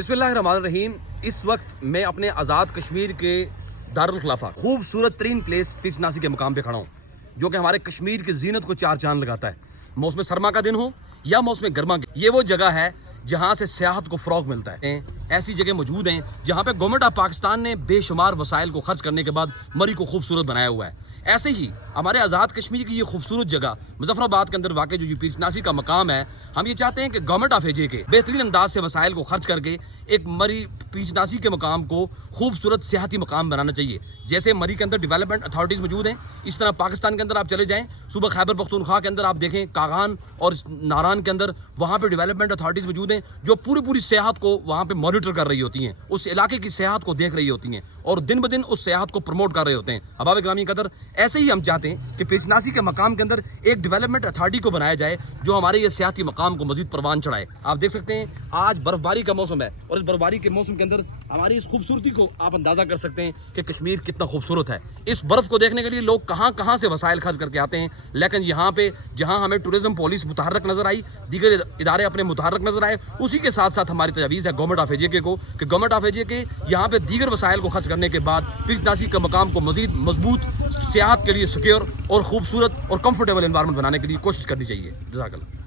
बिस्मिल्लाहिर्रहमानिर्रहीम। इस वक्त मैं अपने आज़ाद कश्मीर के दारुल खिलाफा खूबसूरत तरीन प्लेस पीर चिनासी के मुकाम पे खड़ा हूँ, जो कि हमारे कश्मीर की जीनत को चार चांद लगाता है। मौसम सरमा का दिन हो या मौसम गर्मा के, ये वो जगह है जहाँ से सियाहत को फ़रोग़ मिलता है। ऐसी जगह मौजूद हैं जहाँ पे गवर्नमेंट ऑफ पाकिस्तान ने बेशुमार वसाइल को खर्च करने के बाद मरी को खूबसूरत बनाया हुआ है। ऐसे ही हमारे आज़ाद कश्मीर की ये खूबसूरत जगह मुजफ्फराबाद के अंदर वाक़ जो पीर चिनासी का मकाम है, हम ये चाहते हैं कि गवर्नमेंट ऑफ एजे के बेहतरीन अंदाज से वसाइल को खर्च करके एक मरी पीर चिनासी के मकाम को खूबसूरत सियाहती मकाम बनाना चाहिए। जैसे मरी के अंदर डेवलपमेंट अथॉरिटीज़ मौजूद हैं, इस तरह पाकिस्तान के अंदर आप चले जाएँ, सुबह खैबर पख्तूनख्वा के अंदर आप देखें, कागान और नारान के अंदर वहाँ पर डेवलपमेंट अथॉरिटीज़ मौजूद हैं जो पूरी सियाहत को वहाँ पर मॉनिटर कर रही होती हैं, उस इलाके की सियाहत को देख रही होती हैं और दिन ब दिन उस सियाहत को प्रमोट कर रहे होते हैं। अहबाब ग्रामी कदर, ऐसे ही हम चाहते हैं कि पीर चिनासी के मकाम के अंदर एक डेवलपमेंट अथॉरिटी को बनाया जाए जो हमारे ये सियाहती मकाम को मजीद परवान चढ़ाए। आप देख सकते हैं आज बर्फबारी का मौसम है और इस बर्फबारी के मौसम के अंदर हमारी इस खूबसूरती को आप अंदाजा कर सकते हैं कि कश्मीर कितना खूबसूरत है। इस बर्फ को देखने के लिए लोग कहाँ से वसाइल खर्च करके आते हैं, लेकिन यहाँ पे जहाँ हमें टूरिज्म पॉलिसी मुतहर्रक नजर आई, दीगर इदारे अपने मुतहर्रक नजर आए, उसी के साथ साथ हमारी तजवीज़ है गवर्नमेंट ऑफ एजे को कि गवर्नमेंट ऑफ एजे के यहाँ पे दीगर वसाइल को खर्च करने के बाद पीर चिनासी का मकाम को मजीद मजबूत सियाहत के लिए सिक्योर और खूबसूरत और कंफर्टेबल एनवायरनमेंट बनाने के लिए कोशिश करनी चाहिए। जज़ाकल्लाह।